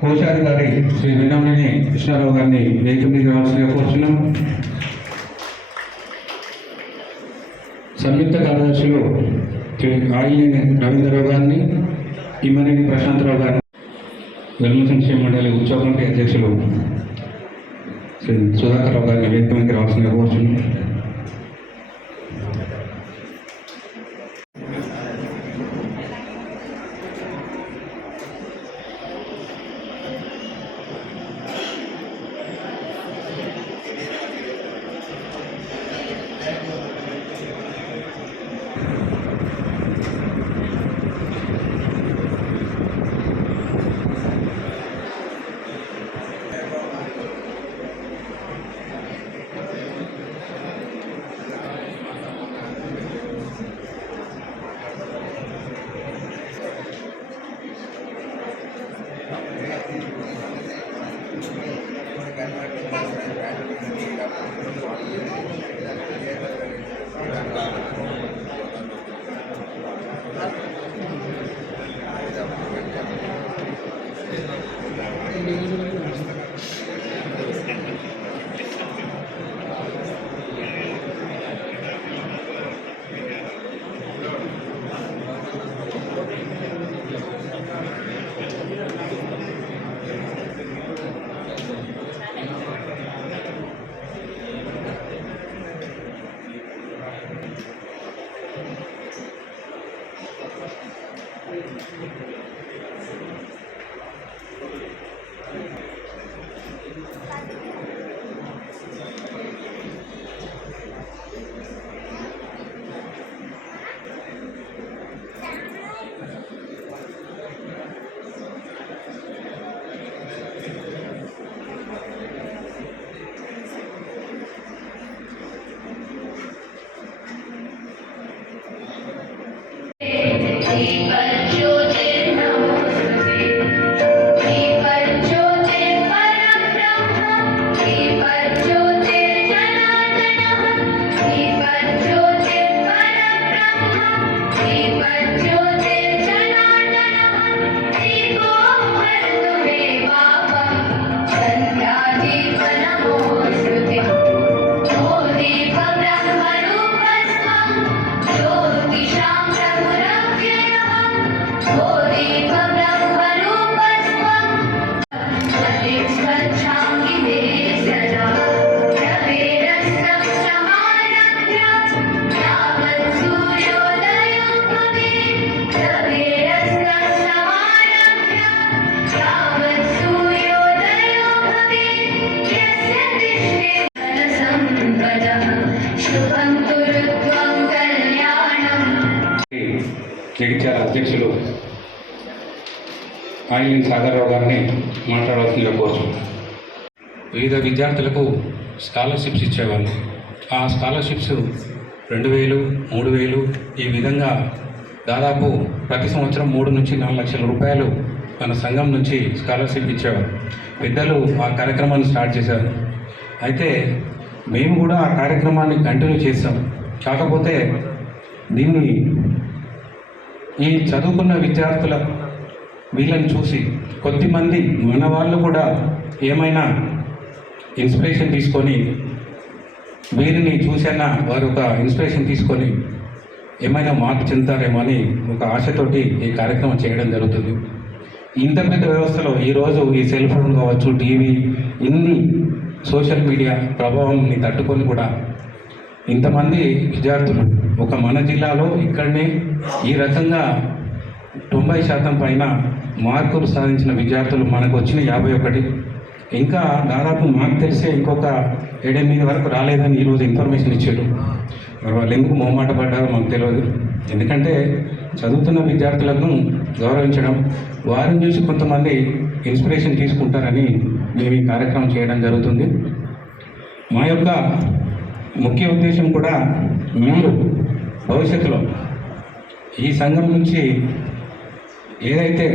కోశాధికారి శ్రీ విన్నమనేని కృష్ణారావు గారిని వేదిక మీద రావాల్సిందిగా కోరుతున్నాం సంయుక్త కార్యదర్శులు శ్రీ రవీంద్రరావు గారిని ఇమ్మనేని ప్రశాంతరావు గారిని వెల్మ సంక్షేమ మండలి ఉత్సవ కమిటీ అధ్యక్షులు శ్రీ సుధాకర్ రావు గారిని వేదిక మీద రావాల్సిందిగా కోరుతున్నాం విద్యార్థులకు స్కాలర్షిప్స్ ఇచ్చేవాళ్ళు. ఆ స్కాలర్షిప్స్ రెండు వేలు మూడు వేలు ఈ విధంగా దాదాపు ప్రతి సంవత్సరం మూడు నుంచి నాలుగు లక్షల రూపాయలు మన సంఘం నుంచి స్కాలర్షిప్ ఇచ్చేవారు. పెద్దలు ఆ కార్యక్రమాన్ని స్టార్ట్ చేశారు. అయితే మేము కూడా ఆ కార్యక్రమాన్ని కంటిన్యూ చేస్తాం కాకపోతే దీన్ని ఈ చదువుకున్న విద్యార్థుల వీళ్ళని చూసి కొద్దిమంది మన వాళ్ళు కూడా ఏమైనా ఇన్స్పిరేషన్ తీసుకొని వీరిని చూసైనా? వారు ఒక ఇన్స్పిరేషన్ తీసుకొని ఏమైనా మార్పు చెందుతారేమో అని ఒక ఆశతోటి ఈ కార్యక్రమం చేయడం జరుగుతుంది. ఇంత పెద్ద వ్యవస్థలో ఈరోజు ఈ సెల్ ఫోన్ కావచ్చు టీవీ ఇన్ని సోషల్ మీడియా ప్రభావంని తట్టుకొని కూడా ఇంతమంది విద్యార్థులు ఒక మన జిల్లాలో ఇక్కడనే ఈ రకంగా తొంభై శాతం పైన మార్కులు సాధించిన విద్యార్థులు మనకు వచ్చిన యాభై ఒకటి. ఇంకా దాదాపు మాకు తెలిసే ఇంకొక ఏడెనిమిది వరకు రాలేదని ఈరోజు ఇన్ఫర్మేషన్ ఇచ్చాడు. మరి వాళ్ళు ఎందుకు మొహమాట పడ్డారో మాకు తెలియదు. ఎందుకంటే చదువుతున్న విద్యార్థులను గౌరవించడం వారిని చూసి కొంతమంది ఇన్స్పిరేషన్ తీసుకుంటారని మేము ఈ కార్యక్రమం చేయడం జరుగుతుంది. మా యొక్క ముఖ్య ఉద్దేశం కూడా మీరు భవిష్యత్తులో ఈ సంఘం నుంచి ఏదైతే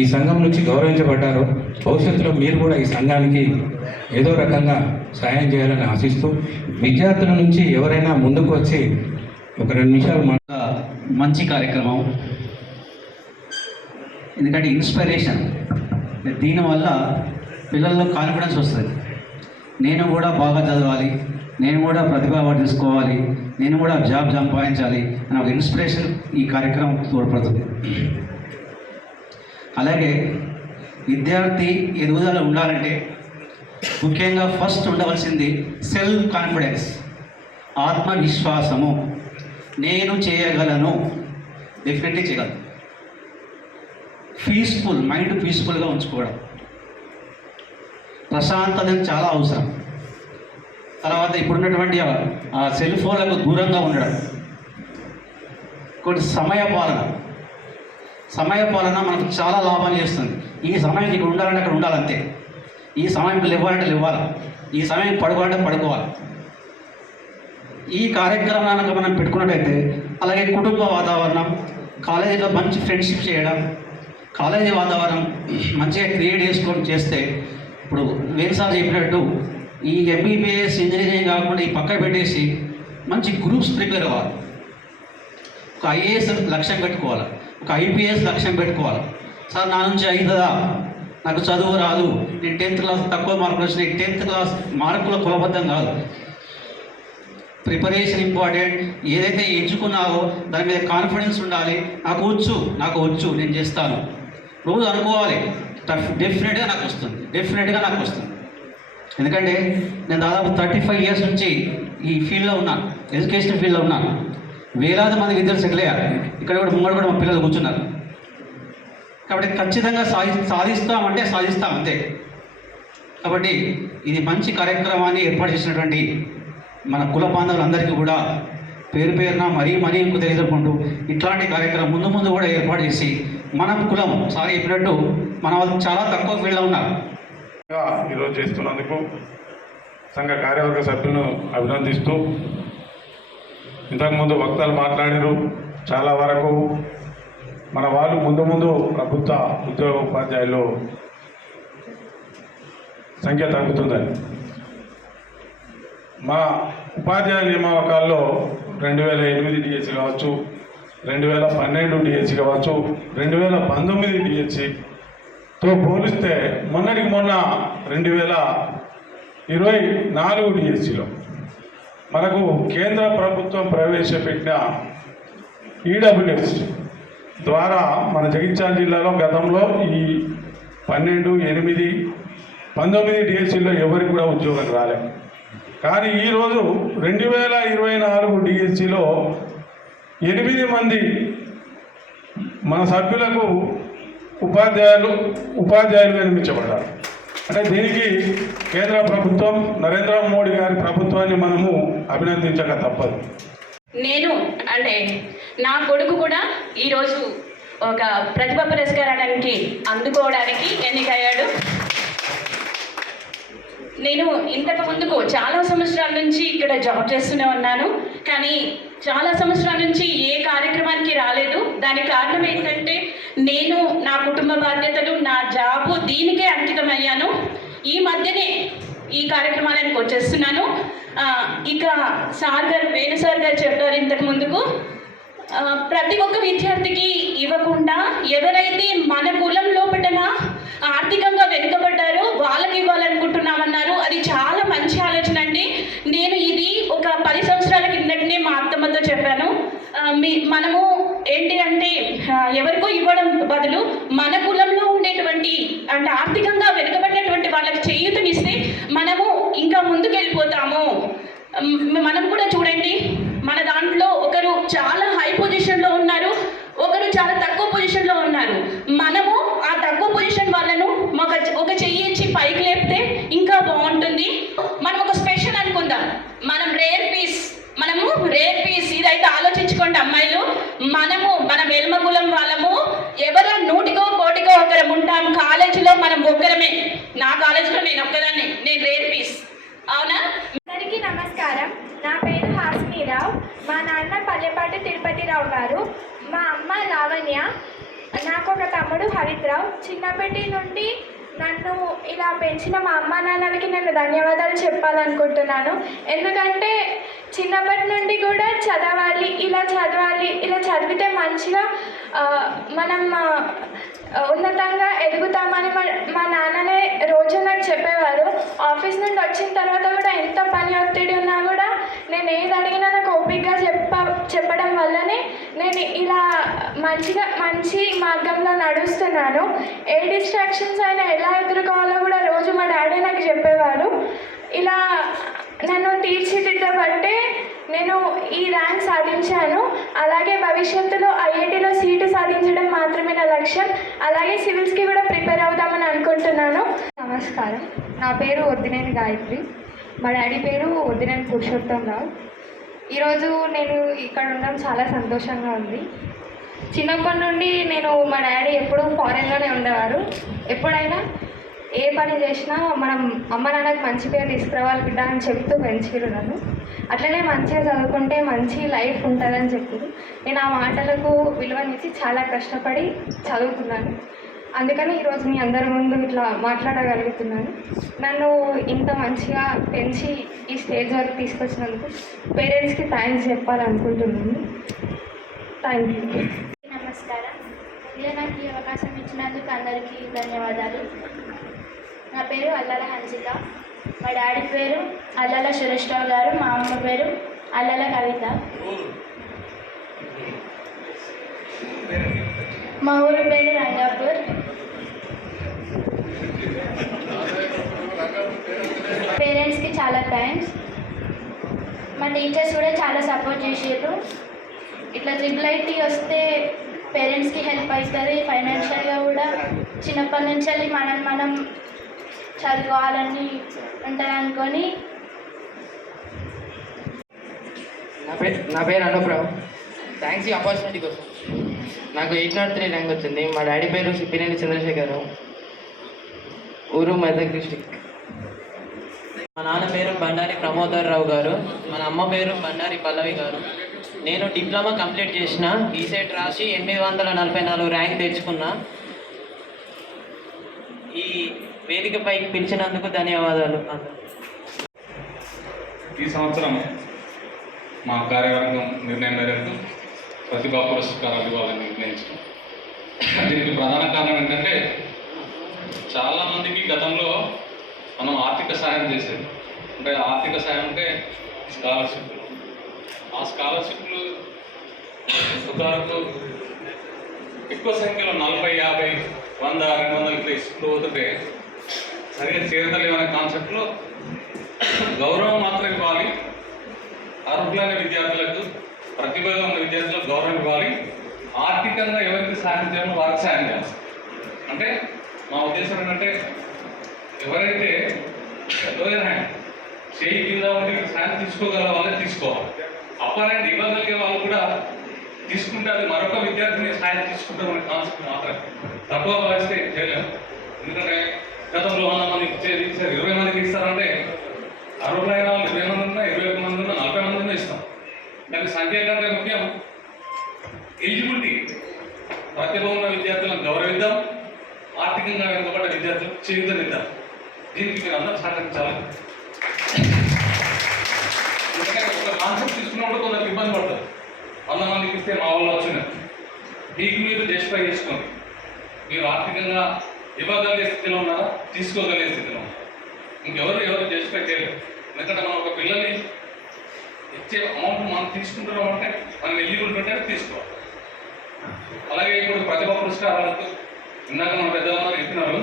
ఈ సంఘం నుంచి గౌరవించబడ్డారో. భవిష్యత్తులో మీరు కూడా ఈ సంఘానికి ఏదో రకంగా సహాయం చేయాలని ఆశిస్తూ విద్యార్థుల నుంచి ఎవరైనా ముందుకు వచ్చి ఒక రెండు నిమిషాలు మంచి కార్యక్రమం. ఎందుకంటే ఇన్స్పిరేషన్. దీనివల్ల పిల్లల్లో కాన్ఫిడెన్స్ వస్తుంది. నేను కూడా బాగా చదవాలి. నేను కూడా ప్రతిభ అవార్డు తీసుకోవాలి. నేను కూడా జాబ్ సంపాదించాలి అని ఒక ఇన్స్పిరేషన్ ఈ కార్యక్రమం తోడ్పడుతుంది. అలాగే విద్యార్థి ఎదుగుదల ఉండాలంటే ముఖ్యంగా ఫస్ట్ ఉండవలసింది సెల్ఫ్ కాన్ఫిడెన్స్ ఆత్మవిశ్వాసము. నేను చేయగలను డెఫినెట్లీ చేయగలను. పీస్ఫుల్ మైండ్ పీస్ఫుల్గా ఉంచుకోవడం. ప్రశాంతత చాలా అవసరం. తర్వాత ఇప్పుడున్నటువంటి ఆ- ఆ సెల్ ఫోన్లకు దూరంగా ఉండడం. కొన్ని సమయ పాలన సమయ పాలన మనకు చాలా లాభాలు చేస్తుంది. ఈ సమయం ఇక్కడ ఉండాలంటే అక్కడ ఉండాలంతే. ఈ సమయంకి లేవాలంటే లేవాలి. ఈ సమయం పడుకోవాలంటే పడుకోవాలి. ఈ కార్యక్రమాలను మనం పెట్టుకున్నట్టయితే అలాగే కుటుంబ వాతావరణం కాలేజీలో మంచి ఫ్రెండ్షిప్ చేయడం కాలేజీ వాతావరణం మంచిగా క్రియేట్ చేసుకొని చేస్తే ఇప్పుడు వేరుసార్లు చెప్పినట్టు ఈ ఎంబీబీఎస్ ఇంజనీరింగ్ కాకుండా ఈ పక్క పెట్టేసి మంచి గ్రూప్స్ ప్రిపేర్ అవ్వాలి. ఒక ఐఏఎస్ లక్ష్యం పెట్టుకోవాలి ఒక ఐపీఎస్ లక్ష్యం పెట్టుకోవాలి. సార్ నా నుంచి అవుతుందా నాకు చదువు రాదు. నేను టెన్త్ క్లాస్ తక్కువ మార్కులు వచ్చినాయి. టెన్త్ క్లాస్ మార్కుల కులబద్ధం కాదు. Preparation important. ఏదైతే ఎంచుకున్నావో దాని మీద కాన్ఫిడెన్స్ ఉండాలి. నాకు వచ్చు నాకు వచ్చు నేను చేస్తాను. రోజు అనుకోవాలి. డెఫినెట్గా నాకు వస్తుంది. డెఫినెట్గా నాకు వస్తుంది. ఎందుకంటే నేను దాదాపు థర్టీ ఫైవ్ ఇయర్స్ నుంచి ఈ ఫీల్డ్లో ఉన్నాను. ఎడ్యుకేషన్ ఫీల్డ్లో ఉన్నాను. వేలాది మంది విద్యార్థులు సెటిల్ అయ్యారు ఇక్కడ కూడా ముంగడు కూడా మా పిల్లలు కూర్చున్నారు. కాబట్టి ఖచ్చితంగా సాధి సాధిస్తామంటే సాధిస్తాం అంతే. కాబట్టి ఇది మంచి కార్యక్రమాన్ని ఏర్పాటు చేసినటువంటి మన కుల బాంధవులందరికీ కూడా పేరు పేరున మరీ మరీ తెలియజేసుకుంటూ ఇట్లాంటి కార్యక్రమం ముందు ముందు కూడా ఏర్పాటు చేసి మన కులం సార్ చెప్పినట్టు మన వాళ్ళు చాలా తక్కువ ఫీల్డ్లో ఉన్నారు. ఈరోజు చేస్తున్నందుకు సంఘ కార్యవర్గ సభ్యులను అభినందిస్తూ ఇంతకుముందు వక్తలు మాట్లాడారు. చాలా వరకు మన వాళ్ళు ముందు ముందు ప్రభుత్వ ఉద్యోగ ఉపాధ్యాయులు సంఖ్య తగ్గుతుందని. మా ఉపాధ్యాయ నియామకాల్లో రెండు వేల ఎనిమిది డిఎస్సి కావచ్చు రెండు వేల పన్నెండు డిఎస్సి కావచ్చు రెండు వేల పంతొమ్మిది డిఎస్సి పోలిస్తే మొన్నటికి మొన్న రెండు వేల ఇరవై నాలుగు డిఎస్సిలో మనకు కేంద్ర ప్రభుత్వం ప్రవేశపెట్టిన ఈడబ్ల్యూఎస్ ద్వారా మన జగిత్యాల జిల్లాలో గతంలో ఈ పన్నెండు ఎనిమిది పంతొమ్మిది డిఎస్సీలో ఎవరికి కూడా ఉద్యోగం రాలేదు కానీ ఈరోజు రెండు వేల ఇరవై నాలుగు డిఎస్సిలో ఎనిమిది మంది మన సభ్యులకు ఉపాధ్యాయులు ఉపాధ్యాయులుగా నియమించబడ్డారు. అంటే దీనికి కేంద్ర ప్రభుత్వం నరేంద్ర మోడీ గారి ప్రభుత్వాన్ని మనము అభినందించక తప్పదు. నేను అంటే నా కొడుకు కూడా ఈరోజు ఒక ప్రతిభ పురస్కారానికి అందుకోవడానికి ఎన్నికయ్యాడు. నేను ఇంతకు ముందుకు చాలా సంవత్సరాల నుంచి ఇక్కడ జాబ్ చేస్తూనే ఉన్నాను. కానీ చాలా సంవత్సరాల నుంచి ఏ కార్యక్రమానికి రాలేదు. దానికి కారణం ఏంటంటే నేను నా కుటుంబ బాధ్యతలు నా జాబు దీనికే అంకితమయ్యాను. ఈ మధ్యనే ఈ కార్యక్రమానికి వచ్చేస్తున్నాను. ఇక సార్ గారు వేణు సార్ గారు చెప్పారు ఇంతకు ముందుకు. ప్రతి ఒక్క విద్యార్థికి ఇవ్వకుండా ఎవరైతే మన కులం లోపల ఆర్థికంగా వెనుకబడ్డారో వాళ్ళకి ఇవ్వాలనుకుంటున్నారు అది చాలా మంచి ఆలోచన అండి నేను ఇది ఒక పది సంవత్సరాల కిందటనే మా అత్తమ్మతో చెప్పాను ఆ, మీ మనము ఏంటి అంటే ఎవరికో ఇవ్వడం బదులు మన కులంలో ఉండేటువంటి అంటే ఆర్థికంగా వెనుకబడినటువంటి వాళ్ళకి చేయూతనిస్తే మనము ఇంకా ముందుకు వెళ్ళిపోతాము మనం కూడా చూ మన దాంట్లో ఒకరు చాలా హై పొజిషన్లో ఉన్నారు ఒకరు చాలా తక్కువ పొజిషన్లో ఉన్నారు మనము ఆ తక్కువ పొజిషన్ వాళ్ళను ఒక ఒక చెయ్యి ఇచ్చి పైకి లేపితే ఇంకా బాగుంటుంది మనం ఒక స్పెషల్ అనుకుందాం మనం రేర్ పీస్ మనము రేర్ పీస్ ఇదైతే ఆలోచించుకోండి అమ్మాయిలు మనము మన వెల్మకులం వాళ్ళము ఎవరో నూటికో కోటికో ఒకరం ఉంటాం కాలేజీలో మనం ఒక్కరమే నా కాలేజీలో నేను ఒక్కదాన్ని నేను రేర్ పీస్ అవునా అందరికీ నమస్కారం నా పేరు హాసినీరావు మా నాన్న పల్లెపాటి తిరుపతిరావు గారు మా అమ్మ లావణ్య నాకు ఒక తమ్ముడు హరిద్రావ్. చిన్నప్పటి నుండి నన్ను ఇలా పెంచిన మా అమ్మ నాన్నలకి నేను ధన్యవాదాలు చెప్పాలనుకుంటున్నాను. ఎందుకంటే చిన్నప్పటి నుండి కూడా చదవాలి ఇలా చదవాలి ఇలా చదివితే మంచిగా మనం ఉన్నతంగా ఎదుగుతామని మా నాన్ననే రోజు నాకు చెప్పేవారు. ఆఫీస్ నుండి వచ్చిన తర్వాత కూడా ఎంత పని ఒత్తిడి ఉన్నా కూడా నేను ఏది అడిగినా నాకు ఓపికగా చెప్ప చెప్పడం వల్లనే నేను ఇలా మంచిగా మంచి మార్గంలో నడుస్తున్నాను. ఏ డిస్ట్రాక్షన్స్ అయినా ఎలా ఎదుర్కోవాలో కూడా రోజు మా డాడీ నాకు చెప్పేవారు. ఇలా నన్ను తీర్చిదిద్దబట్టే నేను ఈ ర్యాంక్ సాధించాను. అలాగే భవిష్యత్తులో ఐఐటిలో సీటు సాధించడం మాత్రమే నా లక్ష్యం. అలాగే సివిల్స్కి కూడా ప్రిపేర్ అవుదామని అనుకుంటున్నాను. నమస్కారం. నా పేరు వద్దినేని గాయత్రి. మా డాడీ పేరు వద్దినేని పురుషోత్తం రావు. ఈరోజు నేను ఇక్కడ ఉండడం చాలా సంతోషంగా ఉంది. చిన్నప్పటి నుండి నేను మా డాడీ ఎప్పుడూ ఫారెన్లోనే ఉండేవారు. ఎప్పుడైనా ఏ పని చేసినా మనం అమ్మ నాన్నకి మంచి పేరు తీసుకురావాలి బిడ్డ అని చెప్తూ పెంచారు నన్ను. అట్లనే మంచిగా చదువుకుంటే మంచి లైఫ్ ఉంటుందని చెప్పారు నేను ఆ మాటలకు విలువనిచ్చి చాలా కష్టపడి చదువుకున్నాను. అందుకని ఈరోజు మీ అందరి ముందు ఇట్లా మాట్లాడగలుగుతున్నాను. నన్ను ఇంత మంచిగా పెంచి ఈ స్టేజ్ వరకు తీసుకొచ్చినందుకు పేరెంట్స్కి థ్యాంక్స్ చెప్పాలనుకుంటున్నాను. థ్యాంక్ యూ నమస్కారం. ఇలా నాకు ఈ అవకాశం ఇచ్చినందుకు అందరికీ ధన్యవాదాలు. నా పేరు అల్లల హన్సిక మా డాడీ పేరు అల్లల సురేష్రావు గారు మా అమ్మ పేరు అల్లల కవిత. మా ఊరి పేరు రంగాపూర్. పేరెంట్స్కి చాలా థ్యాంక్స్. మా టీచర్స్ కూడా చాలా సపోర్ట్ చేసారు ఇట్లా ట్రిపుల్ ఐటీ వస్తే పేరెంట్స్కి హెల్ప్ అవుతుంది ఫైనాన్షియల్గా కూడా. చిన్నప్పటి నుంచి వెళ్ళి మనం మనం చదువుకోవాలని ఉంటుంది అనుకొని. నా పేరు నా పేరు అనుప్రభు థ్యాంక్స్ ఈ ఆపర్చునిటీ కోసం. నాకు ఎయిట్ నాట్ త్రీ ర్యాంక్ వచ్చింది. మా డాడీ పేరు సిప్పినేని చంద్రశేఖర్. ఊరు మెదక్ డిస్టిక్ మా నాన్న పేరు బండారి ప్రమోదర్ రావు గారు. మన అమ్మ పేరు బండారి పల్లవి గారు. నేను డిప్లొమా కంప్లీట్ చేసిన. ఈసెట్ రాసి ఎనిమిది వందల నలభై నాలుగు ర్యాంక్ తెచ్చుకున్నా. ఈ వేదికపై పిలిచినందుకు ధన్యవాదాలు. ఈ సంవత్సరం మా కార్యవర్గం నిర్ణయం మేరకు ప్రతిభా పురస్కారాలు ఇవ్వాలని నిర్ణయించడం. దీనికి ప్రధాన కారణం ఏంటంటే చాలామందికి గతంలో మనం ఆర్థిక సాయం చేసేది. అంటే ఆర్థిక సాయం అంటే స్కాలర్షిప్లు. ఆ స్కాలర్షిప్లు కొంతవరకు ఎక్కువ సంఖ్యలో నలభై యాభై వంద రెండు వందల ఇట్లా ఇస్తూ పోతుంటే సరిగ్గా చేరతలేమనే కాన్సెప్ట్లో గౌరవం మాత్రం ఇవ్వాలి. అర్హులైన విద్యార్థులకు ప్రతిభగా ఉన్న విద్యార్థులకు గౌరవం ఇవ్వాలి. ఆర్థికంగా ఎవరికి సాయం చేయాలో వారికి సాయం చేయాలి. అంటే మా ఉద్దేశం ఏంటంటే ఎవరైతే లోయర్ హ్యాండ్ చేయి కింద ఉండి సాయం తీసుకోగల వాళ్ళే తీసుకోవాలి. అప్పర్ హ్యాండ్ ఇవ్వగలిగే వాళ్ళు కూడా తీసుకుంటే అది మరొక విద్యార్థిని సాయం తీసుకుంటామనే కాన్సెప్ట్ మాత్రం తక్కువ భావిస్తే చేయలేము. ఎందుకంటే గతంలో వంద మందికి ఇచ్చేది ఇచ్చారు ఇరవై మందికి ఇస్తారంటే అరవై వాళ్ళు ఇరవై మంది ఉన్నా ఇరవై ఒక మంది ఉన్నా నలభై మంది ఉన్నా ఇస్తాం కానీ సంఖ్య కంటే ముఖ్యం? ఎలిజిబిలిటీ. ప్రతిభ ఉన్న విద్యార్థులను గౌరవిద్దాం. ఆర్థికంగా వెనుకబడ్డ విద్యార్థులకు చేయుతనిద్దాం. దీనికి మీరు అందరూ సహకరించాలి. ఎందుకంటే ఒక కాన్సెప్ట్ తీసుకున్నప్పుడు కొందరు ఇబ్బంది పడతారు. వంద మందికి ఇస్తే మా వాళ్ళు వచ్చినారు మీకు మీరు జస్టిఫై చేసుకోండి. మీరు ఆర్థికంగా ఇవ్వగలిగే స్థితిలో ఉన్నారా? తీసుకోగలిగే స్థితిలో ఉన్నారా? ఇంకెవరు ఎవరు జస్టిఫై చేయలేరు? ఎందుకంటే మనం ఒక పిల్లల్ని ఇచ్చే అమౌంట్ మనం తీసుకుంటున్నాం అంటే మనం ఎలిజిబుల్ పెట్టాలి తీసుకోవాలి. అలాగే ఇప్పుడు ప్రతిభా పురస్కారాలకు ఇందాక మన పెద్దలందరూ చెప్పినారు.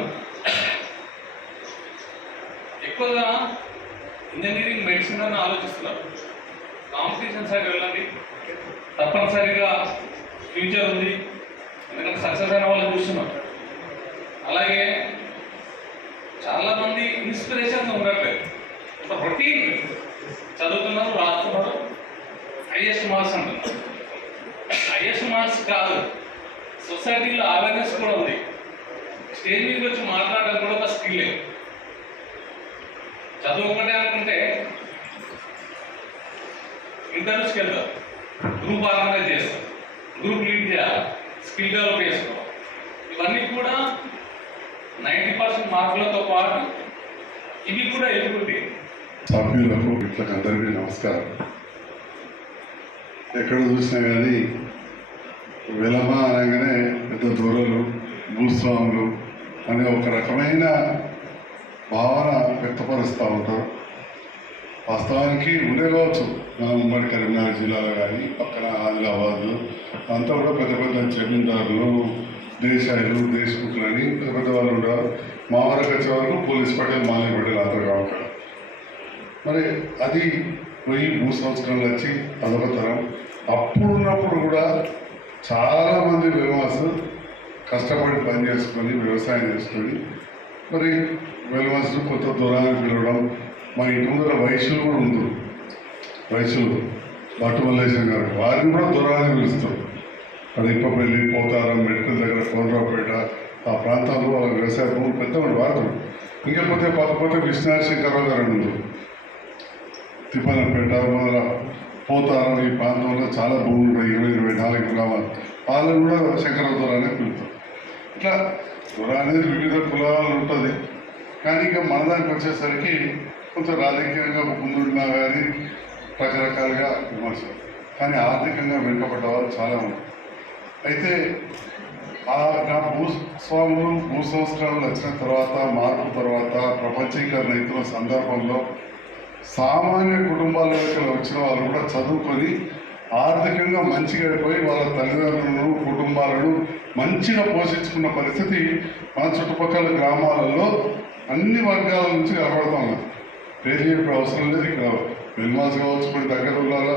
ఎక్కువగా ఇంజనీరింగ్ మెడిసిన్ అని ఆలోచిస్తున్నారు. కాంపిటీషన్ సైడ్ వెళ్ళండి. తప్పనిసరిగా ఫ్యూచర్ ఉంది. ఎందుకంటే సక్సెస్ అయిన వాళ్ళు చూస్తున్నారు అలాగే చాలామంది ఇన్స్పిరేషన్స్ ఉండట్లేదు. ఒక రొటీన్ చదువుతున్నారు రాస్తున్నారు. హైయెస్ట్ మార్క్స్ అంటున్నారు హైయెస్ట్ మార్క్స్ కాదు. సొసైటీలో అవేర్నెస్ కూడా ఉంది. స్టేజ్ మీద వచ్చి మాట్లాడడం కూడా ఒక స్కిల్ చదువుకుంటే అనుకుంటే ఇంటర్వ్యూస్కి వెళ్తారు గ్రూప్ ఆర్గనైజ్ చేస్తారు గ్రూప్ లీడ్ చేయాలి. స్కిల్ డెవలప్ చేసుకోవాలి. ఇవన్నీ కూడా నైంటీ పర్సెంట్ మార్కులతో పాటు ఇవి కూడా ఎదుగుతాయి సభ్యులకు ఇట్లకి అందరికీ నమస్కారం. ఎక్కడ చూసినా కానీ విలమ అనగానే పెద్ద దూరలు భూస్వాములు అనే ఒక రకమైన భావన వ్యక్తపరుస్తూ ఉంటారు. వాస్తవానికి ఉండే కావచ్చు మన ఉమ్మడి కరీంనగర్ జిల్లాలో కానీ పక్కన ఆదిలాబాద్ అంతా కూడా పెద్ద పెద్ద జమీందారులు దేశాయులు దేశముఖులు పెద్ద పెద్ద వాళ్ళు ఉంటారు మా వరకు వచ్చే వరకు పోలీస్ పటేల్ మాలీ పటేల్ అందరూ కావాలి. మరి అది పోయి మూడు సంవత్సరాలు వచ్చి అదొక తరం. కూడా చాలామంది వ్యవసాయ కష్టపడి పని చేసుకొని వ్యవసాయం చేసుకొని మరి వెలవాసులు కొత్త దూరాన్ని పిలవడం మా ఇంటి ముందర వయసులు కూడా ఉంది వయసులు బాటు మల్లేశం గారు వారిని కూడా దూరాన్ని పిలుస్తారు అది పోతారం మెట్పల్లి దగ్గర కోనరాపేట ఆ ప్రాంతాల్లో వాళ్ళ వ్యవసాయ భూములు పెద్ద వాడతారు. ఇంకపోతే పోతే విశ్వనాథ శంకరరావు గారు ఉన్నారు తిప్పనపేట మొదల పోతారం ఈ ప్రాంతంలో చాలా భూములు ఉన్నాయి ఇరవై ఇరవై నాలుగు గ్రామాలు. వాళ్ళు కూడా శంకర దొర ఇట్లా దొర అనేది వివిధ కులాలు ఉంటుంది. కానీ ఇక మన దానికి వచ్చేసరికి కొంచెం రాజకీయంగా ముందున్నా కానీ రకరకాలుగా విమర్శ కానీ ఆర్థికంగా వెనుకబడ్డ వాళ్ళు చాలా ఉన్నారు అయితే ఆ నా భూస్వాములు భూ సంస్కరణలు వచ్చిన తర్వాత మార్పు తర్వాత ప్రపంచీకరణ ఇతర సందర్భంలో సామాన్య కుటుంబాలకు వచ్చిన వాళ్ళు కూడా చదువుకొని ఆర్థికంగా మంచిగా అయిపోయి వాళ్ళ తల్లిదండ్రులను కుటుంబాలను మంచిగా పోషించుకున్న పరిస్థితి మన చుట్టుపక్కల గ్రామాలలో అన్ని వర్గాల నుంచి కనబడతా ఉన్నది పేరు చెప్పే అవసరం లేదు ఇక్కడ. వెల్మాస్ కావచ్చు కొన్ని దగ్గర ఉండాలా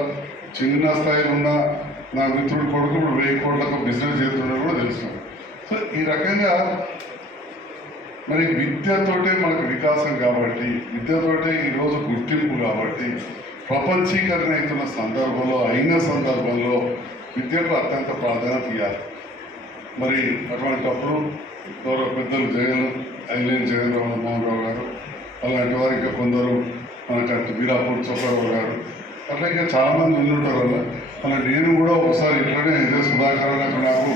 చిన్న స్థాయిలో ఉన్న నా మిత్రుడు కొడుకు ఇప్పుడు వెయ్యి కోట్లకు బిజినెస్ చేస్తుండే కూడా తెలుసు. సో ఈ రకంగా మరి విద్యతోటే మనకు వికాసం కాబట్టి విద్యతోటే ఈరోజు గుర్తింపు కాబట్టి ప్రపంచీకరణ అవుతున్న సందర్భంలో అయిన సందర్భంలో విద్యకు అత్యంత ప్రాధాన్యత ఇవ్వాలి మరి అటువంటిప్పుడు గౌరవ పెద్దలు జగన్ ఐలేని జగన్ రావు మోహన్ రావు గారు అలాంటి వారు ఇంకా కొందరు మనకు అటు వీరాపూర్ చొక్కారావు గారు అట్లా ఇంకా చాలామంది ఉండుంటారు అలా. అలా నేను కూడా ఒకసారి ఇట్లానే ఇదే సుధాకర్ నాకు నాకు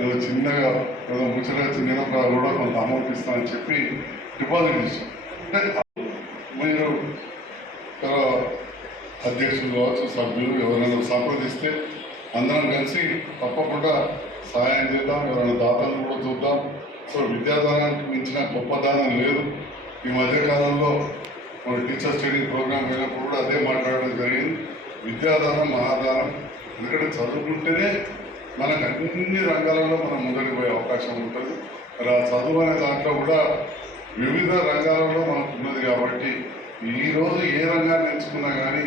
ఏదో చిన్నగా ఏదో ముచ్చటగా చిన్న కూడా కొంత అమౌంట్ ఇస్తానని చెప్పి డిపాజిట్ ఇస్తాం. అంటే మీరు అధ్యక్షులు కావచ్చు సభ్యులు ఎవరైనా సంప్రదిస్తే అందరం కలిసి తప్పకుండా సహాయం చేద్దాం ఎవరైనా దాతలు కూడా చూద్దాం. సో విద్యాదానానికి మించిన గొప్ప దానం లేదు. ఈ మధ్యకాలంలో మన టీచర్స్ ట్రైనింగ్ ప్రోగ్రామ్ వెళ్ళినప్పుడు కూడా అదే మాట్లాడడం జరిగింది. విద్యాదానం మహాదానం ఎందుకంటే చదువుకుంటేనే మనకు అన్ని రంగాలలో మనం ముందరికి పోయే అవకాశం ఉంటుంది. మరి ఆ చదువు అనే దాంట్లో కూడా వివిధ రంగాలలో మనకు ఉన్నది కాబట్టి ఈరోజు ఏ రంగాన్ని ఎంచుకున్నా కానీ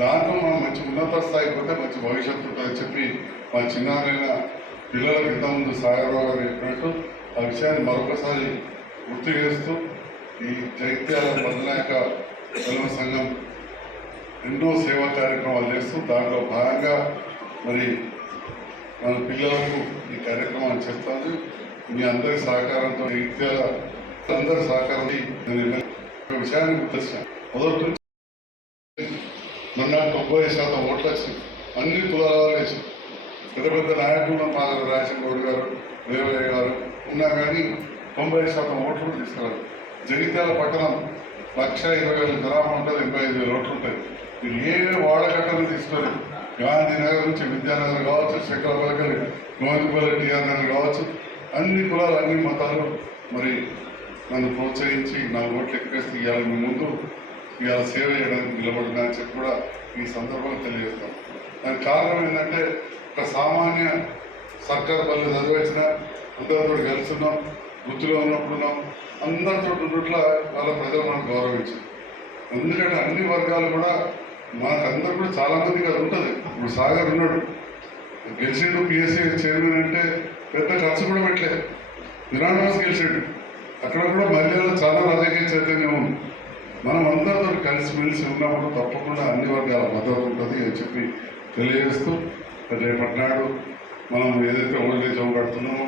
దాంట్లో మనం మంచి ఉన్నత స్థాయికి పోతే మంచి భవిష్యత్తు ఉంటుందని చెప్పి మా చిన్నారైన పిల్లలకు ఇంతకుముందు సాగరరావు గారు చెప్పినట్టు ఆ విషయాన్ని మరొకసారి గుర్తు చేస్తూ ఈ చైత్యాల బదనాయక సెలవు సంఘం ఎన్నో సేవా కార్యక్రమాలు చేస్తూ దాంట్లో భాగంగా మరి మన పిల్లలకు ఈ కార్యక్రమాన్ని చెప్తాను మీ అందరి సహకారంతో అందరి సహకారం విషయాన్ని గుర్తొచ్చాను మొదటి నుంచి మొన్న తొంభై శాతం ఓట్లు వచ్చింది అన్ని కులాలు వేసి పెద్ద పెద్ద నాయకులు మా రాజశేఖర గౌడ్ గారు దేవయ్య గారు ఉన్నా కానీ తొంభై శాతం ఓట్లు తీసుకురారు జగిత్యాల పట్టణం లక్ష ఇరవై వేల గ్రామం ఉంటుంది ఎనభై ఐదు వేల ఓట్లు ఉంటాయి. ఏ వాడకట్టలు తీసుకోలేదు. గాంధీనగర్ నుంచి విద్యానగర్ కావచ్చు శంకరపల్లి గోవిందపల్లి టీఆర్ కావచ్చు అన్ని కులాలు అన్ని మతాలు మరి నన్ను ప్రోత్సహించి నా ఓట్లు ఎక్కేసి ఇవాళ మీ ముందు ఇవాళ సేవ చేయడానికి నిలబడినా అని చెప్పి కూడా ఈ సందర్భంగా తెలియజేస్తాను. దానికి కారణం ఏంటంటే ఒక సామాన్య సర్కార్ పనులు చదివించిన అందరితో కలుస్తున్నాం వృత్తిలో ఉన్నప్పుడున్నాం అందరితో ఉన్నట్ల వాళ్ళ ప్రజలు మనకు గౌరవించారు ఎందుకంటే అన్ని వర్గాలు కూడా మాకందరూ కూడా చాలామందికి అది ఉంటుంది. ఇప్పుడు సాగర్ ఉన్నాడు. గెలిచిండు పిఎస్సీ చైర్మన్ అంటే పెద్ద ఖర్చు కూడా పెట్టలే. నిరాణవాస్ గెలిచాడు. అక్కడ కూడా మహిళలు చాలా రాజకీయ చైతన్యం ఉంది. మనం అందరితో కలిసిమెలిసి ఉన్నప్పుడు తప్పకుండా అన్ని వర్గాల మద్దతు ఉంటుంది అని చెప్పి తెలియజేస్తూ రేపటి నాడు మనం ఏదైతే ఓల్డ్ ఏజ్ హోమ్ కడుతున్నామో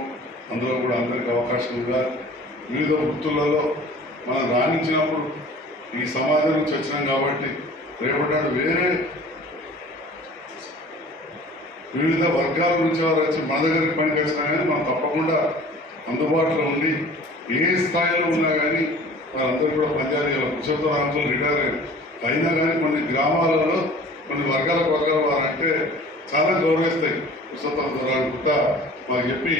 అందులో కూడా అందరికీ అవకాశం వివిధ వృత్తులలో మనం రాణించినప్పుడు ఈ సమాజం నుంచి వచ్చినాం కాబట్టి రేపటి వేరే వివిధ వర్గాల నుంచి వారు వచ్చి మన దగ్గరికి పనికి కానీ మనం తప్పకుండా అందుబాటులో ఉండి ఏ స్థాయిలో ఉన్నా కానీ వారందరూ కూడా పనిచేయాలి. పురుషోత్తమ రామచంద్ర రిటైర్ అయ్యారు. అయినా కానీ కొన్ని గ్రామాలలో కొన్ని వర్గాలకు వర్గాల వారంటే చాలా గౌరవిస్తాయి పురుషోత్తమ ద్వారా కూడా మాకు చెప్పి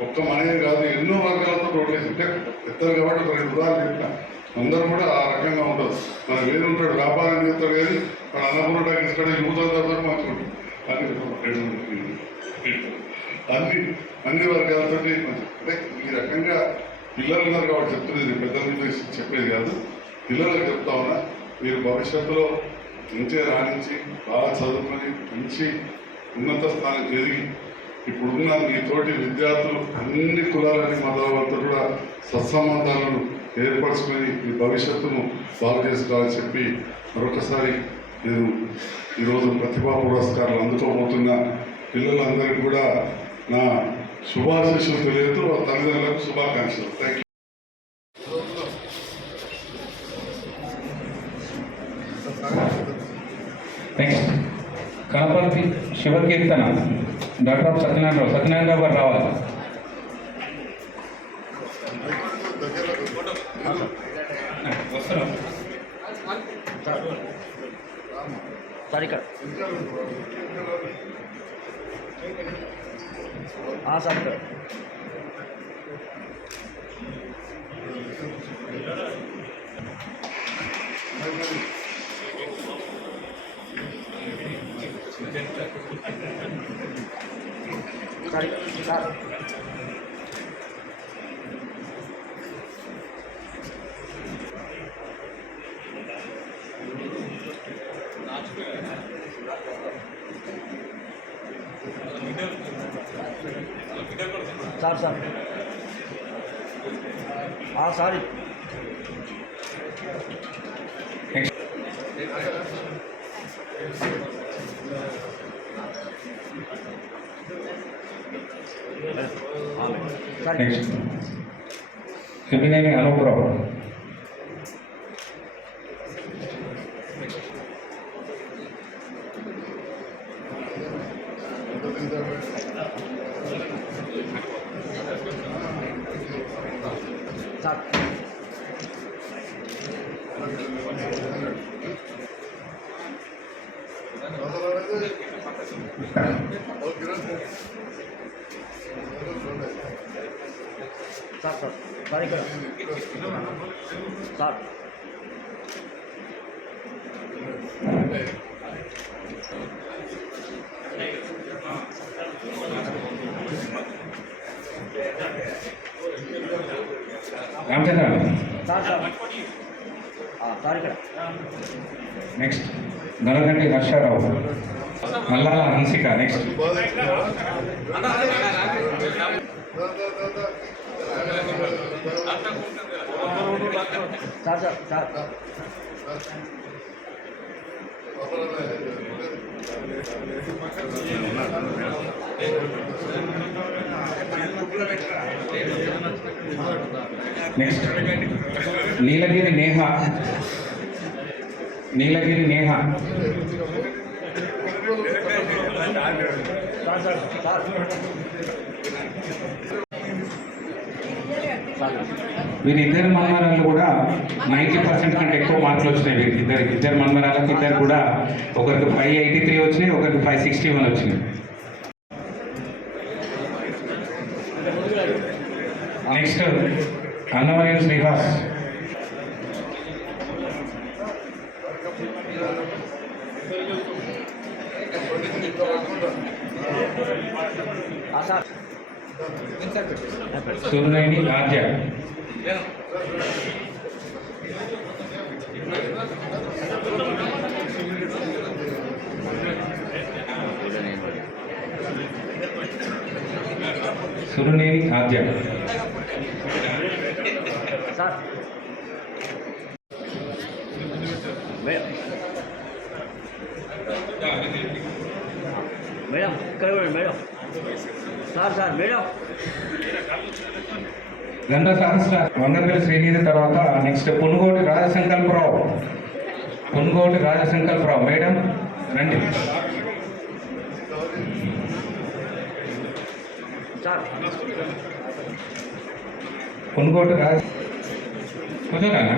ఒక్క మనయే కాదు ఎన్నో వర్గాలతో రోడ్లేసి అంటే ఎత్తారు కాబట్టి ఒక రెండు ఉదాహరణ చెప్పిన అందరూ కూడా ఆ రకంగా ఉండదు మన వేరు ఉంటాడు వ్యాపారం చేస్తాడు కానీ మన అన్నపూర్ణ ఇస్తాడు యువతలతో మంచిగా ఉంటుంది అన్ని అన్ని వర్గాలతో మంచి అంటే ఈ రకంగా పిల్లలు ఉన్నారు కాబట్టి చెప్తున్నది పెద్దల నుంచి చెప్పేది కాదు. పిల్లలకు చెప్తా ఉన్నా మీరు భవిష్యత్తులో మంచిగా రాణించి బాగా చదువుకొని మంచి ఉన్నత స్థానానికి ఎదిగి ఇప్పుడున్న మీ తోటి విద్యార్థులు అన్ని కులాలని మతాలతో కూడా సత్సంబంధాలను ఏర్పరచుకొని మీ భవిష్యత్తును బాగు చేసుకోవాలని చెప్పి మరొకసారి నేను ఈరోజు ప్రతిభా పురస్కారాలు అందుకోబోతున్న పిల్లలందరికీ కూడా నా శుభాశీస్సులు తెలియదు తల్లిదండ్రులకు శుభాకాంక్షలు. Thank you next Kanaparthi Siva Keerthana. Doctor Satyanarayana Rao. Satyanarayana Rao గారు రావాలి. సార్ ఇక్కడ సార్ ఇక్కడ సార్ సార్ సార్ సార్ ఆ, sir sir next Emmineni Anupu Rao sir sir sir sir ఇక్కడ సార్ రామచంద్ర సార్ సార్ ఆ, సార్ ఇక్కడ next Nallaganti Harsha Rao. Mallala Hansika next sir next Neelagiri Neha Neelagiri Neha వీరిద్దరు మన్మరాలు కూడా ninety percent కంటే ఎక్కువ మార్కులు వచ్చినాయి వీరికి ఇద్దరు ఇద్దరు మన్మరాలకు ఇద్దరు కూడా ఒకరికి ఫైవ్ ఎయిటీ త్రీ వచ్చినాయి ఒకరికి ఫైవ్ సిక్స్టీ వన్ వచ్చినాయి. నెక్స్ట్ అన్నమయ్య శ్రీవాస్ ఆ, sir Suryaneni Aadya Suruneni Aadya sir madam madam ఇక్కడ కూడా మేడం సార్ సార్ మేడం గంట సహస్ర వంగపల్లి శ్రీనిధి తర్వాత నెక్స్ట్ పునుగోటి రాజశంకల్పరావు పునుగోటి రాజశంకల్పరావు మేడం రండి. సార్. కొనుగోటు రా కూర్చోరానా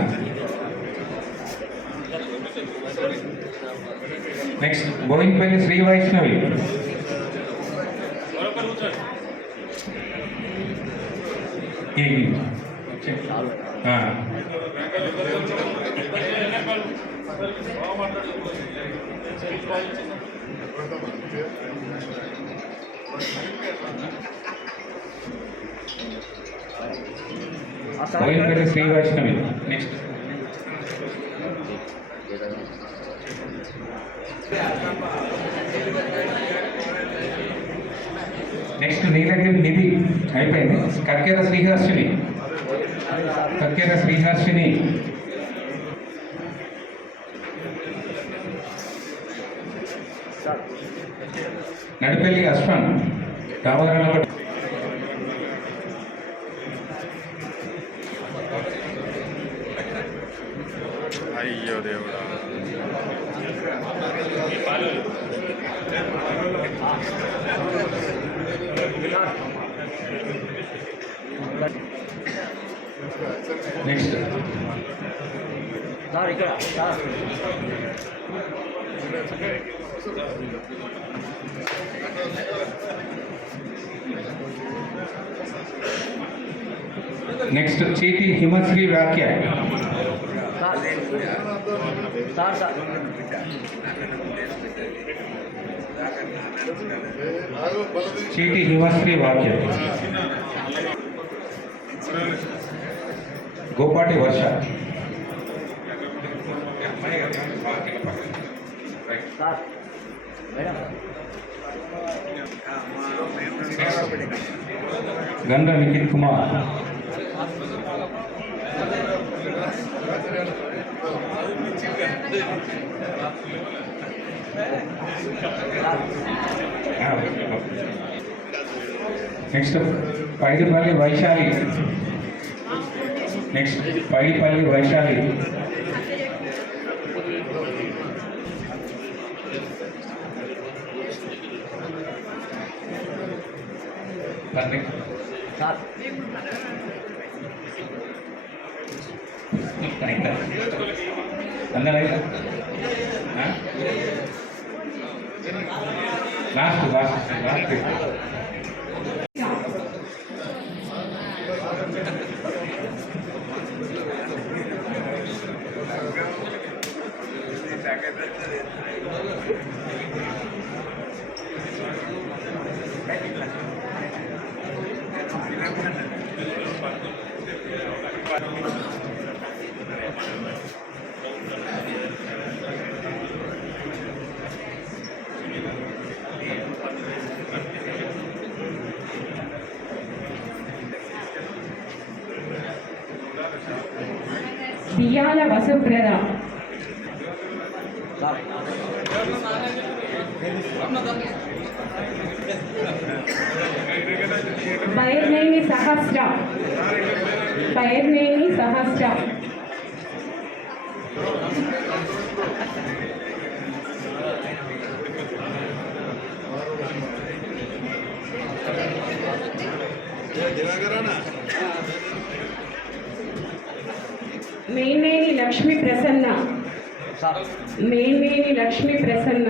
నెక్స్ట్ బోయినపల్లి శ్రీ వైష్ణవి. ఈ ఆ. బోయినపల్లి శ్రీ వైష్ణవి నెక్స్ట్ నెక్స్ట్ నీలగిరి నిధి అయిపోయింది. కక్కెర శ్రీహర్షిని కక్కెర శ్రీహర్షిని నడిపెల్లి అశ్వన్ రామగరణ నెక్స్ట్ నెక్స్ట్ చీటి హిమశ్రీ వాక్య చీటి హిమశ్రీ వాక్య గోపాటి వర్ష. గండ నిఖిల్ కుమార్. నెక్స్ట్ పైడిపల్లి వైశాలి. నెక్స్ట్ పైడిపల్లి వైశాలి అందరూ last last last Bairneni Sahasra. Bairneni Sahasra. Meneni Lakshmi Prasanna. Meneni Lakshmi Lakshmi Prasanna.